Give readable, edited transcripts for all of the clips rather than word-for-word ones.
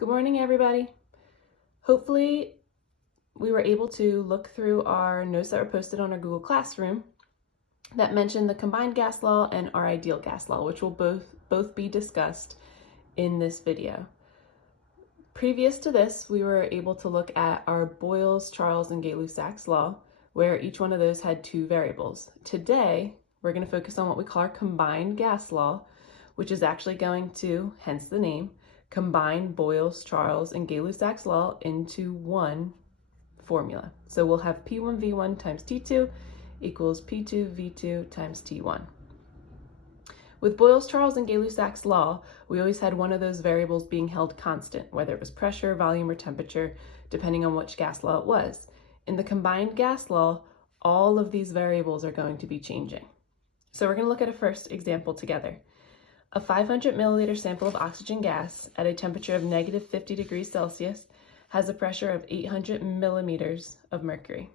Good morning, everybody. Hopefully we were able to look through our notes that were posted on our Google Classroom that mentioned the combined gas law and our ideal gas law, which will both be discussed in this video. Previous to this, we were able to look at our Boyle's, Charles, and Gay-Lussac's law, where each one of those had two variables. Today, we're going to focus on what we call our combined gas law, which is actually going to, hence the name, combine Boyle's, Charles, and Gay-Lussac's law into one formula. So we'll have P1V1 times T2 equals P2V2 times T1. With Boyle's, Charles, and Gay-Lussac's law, we always had one of those variables being held constant, whether it was pressure, volume, or temperature, depending on which gas law it was. In the combined gas law, all of these variables are going to be changing. So we're going to look at a first example together. A 500 milliliter sample of oxygen gas at a temperature of negative 50 degrees Celsius has a pressure of 800 millimeters of mercury.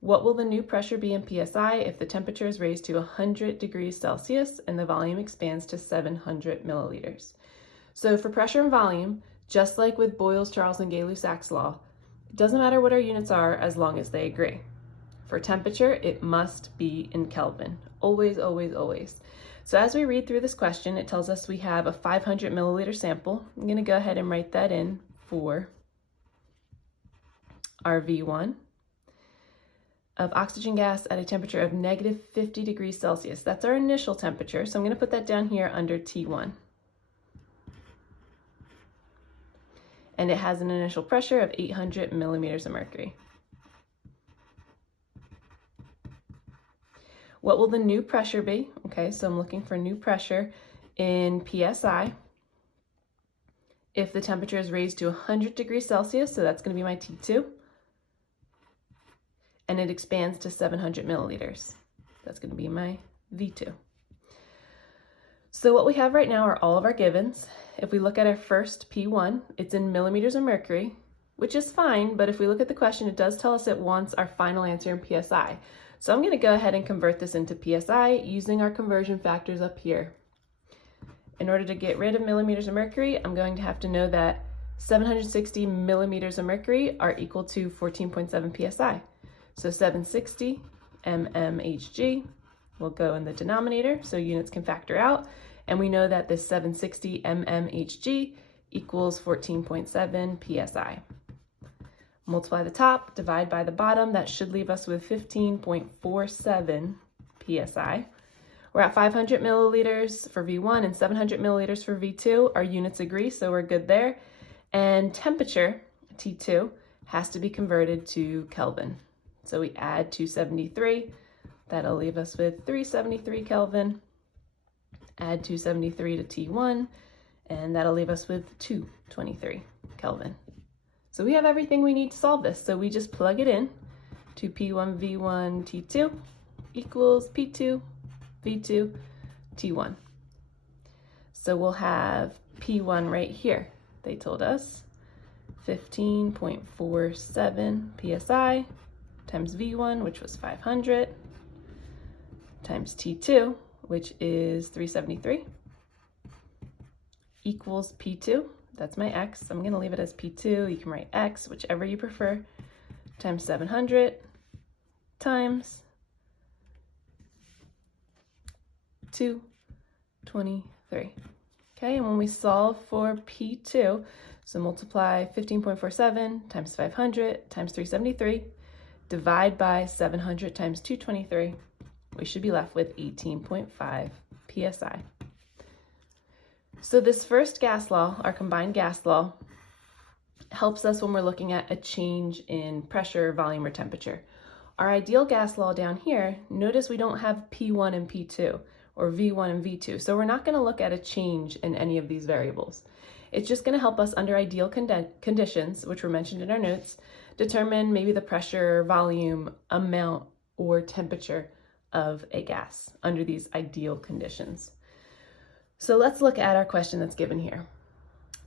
What will the new pressure be in PSI if the temperature is raised to 100 degrees Celsius and the volume expands to 700 milliliters? So for pressure and volume, just like with Boyle's, Charles, and Gay-Lussac's law, it doesn't matter what our units are as long as they agree. For temperature, it must be in Kelvin. Always, always, always. So as we read through this question, it tells us we have a 500 milliliter sample. I'm going to go ahead and write that in for our V1 of oxygen gas at a temperature of negative 50 degrees Celsius. That's our initial temperature, so I'm going to put that down here under T1. And it has an initial pressure of 800 millimeters of mercury. What will the new pressure be? Okay, so I'm looking for new pressure in PSI. If the temperature is raised to 100 degrees Celsius, so that's going to be my T2. And it expands to 700 milliliters. That's going to be my V2. So what we have right now are all of our givens. If we look at our first P1, it's in millimeters of mercury, which is fine, but if we look at the question, it does tell us it wants our final answer in PSI. So I'm going to go ahead and convert this into PSI using our conversion factors up here. In order to get rid of millimeters of mercury, I'm going to have to know that 760 millimeters of mercury are equal to 14.7 psi. So 760 mmHg will go in the denominator, so units can factor out. And we know that this 760 mmHg equals 14.7 psi. Multiply the top, divide by the bottom. That should leave us with 15.47 psi. We're at 500 milliliters for V1 and 700 milliliters for V2. Our units agree, so we're good there. And temperature, T2, has to be converted to Kelvin. So we add 273. That'll leave us with 373 Kelvin. Add 273 to T1, and that'll leave us with 223 Kelvin. So we have everything we need to solve this. So we just plug it in to P1, V1, T2 equals P2, V2, T1. So we'll have P1 right here. They told us 15.47 psi times V1, which was 500, times T2, which is 373, equals P2. That's my X. I'm going to leave it as P2. You can write X, whichever you prefer, times 700 times 223. Okay, and when we solve for P2, so multiply 15.47 times 500 times 373, divide by 700 times 223, we should be left with 18.5 psi. So this first gas law, our combined gas law, helps us when we're looking at a change in pressure, volume, or temperature. Our ideal gas law down here, notice we don't have P1 and P2, or V1 and V2, so we're not going to look at a change in any of these variables. It's just going to help us under ideal conditions, which were mentioned in our notes, determine maybe the pressure, volume, amount, or temperature of a gas under these ideal conditions. So let's look at our question that's given here.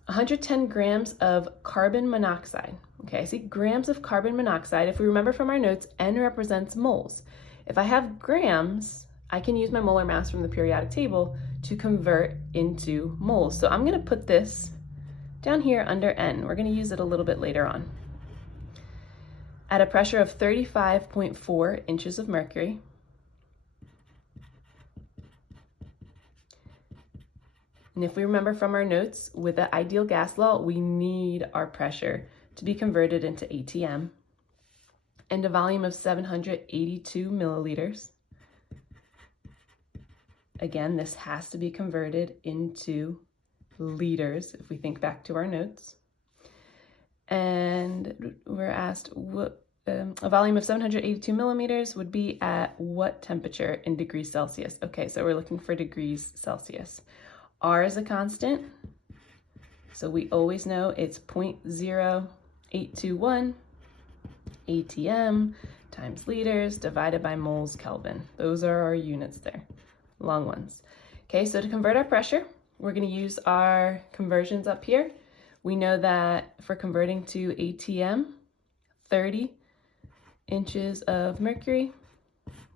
110 grams of carbon monoxide. Okay, I see grams of carbon monoxide. If we remember from our notes, N represents moles. If I have grams, I can use my molar mass from the periodic table to convert into moles. So I'm going to put this Down here under N, we're going to use it a little bit later on. At a pressure of 35.4 inches of mercury, and if we remember from our notes, with the ideal gas law, we need our pressure to be converted into ATM, and a volume of 782 milliliters. Again, this has to be converted into liters if we think back to our notes. And we're asked what a volume of 782 millimeters would be at what temperature in degrees Celsius? Okay, so we're looking for degrees Celsius. R is a constant, so we always know it's 0.0821 ATM times liters divided by moles Kelvin. Those are our units there, long ones. Okay, so to convert our pressure, we're going to use our conversions up here. We know that for converting to ATM, 30 inches of mercury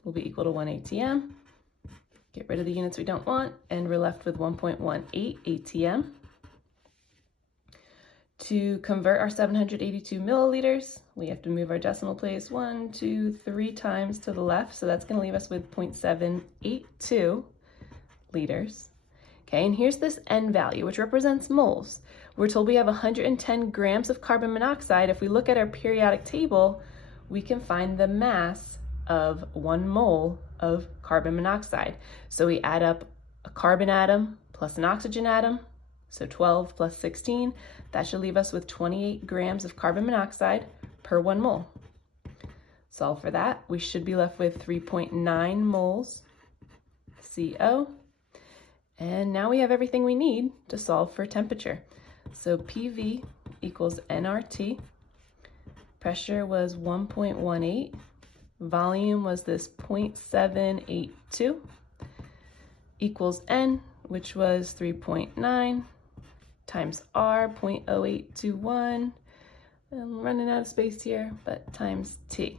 will be equal to 1 ATM. Get rid of the units we don't want, and we're left with 1.18 ATM. To convert our 782 milliliters, we have to move our decimal place 1, 2, 3 times to the left, so that's going to leave us with 0.782 liters. Okay, and here's this N value, which represents moles. We're told we have 110 grams of carbon monoxide. If we look at our periodic table, we can find the mass of 1 mole of carbon monoxide. So we add up a carbon atom plus an oxygen atom, so 12 plus 16. That should leave us with 28 grams of carbon monoxide per 1 mole. Solve for that. We should be left with 3.9 moles CO. And now we have everything we need to solve for temperature. So PV equals nRT. Pressure was 1.18. Volume was this 0.782 equals N, which was 3.9 times R, 0.0821. I'm running out of space here, but times T.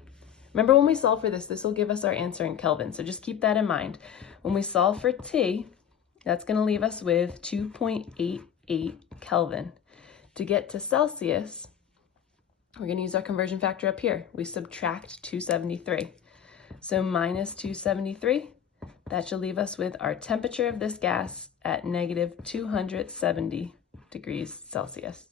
Remember, when we solve for this will give us our answer in Kelvin, so just keep that in mind. When we solve for T, that's going to leave us with 2.88 Kelvin. To get to Celsius, we're going to use our conversion factor up here. We subtract 273. So minus 273, that should leave us with our temperature of this gas at negative 270 degrees Celsius.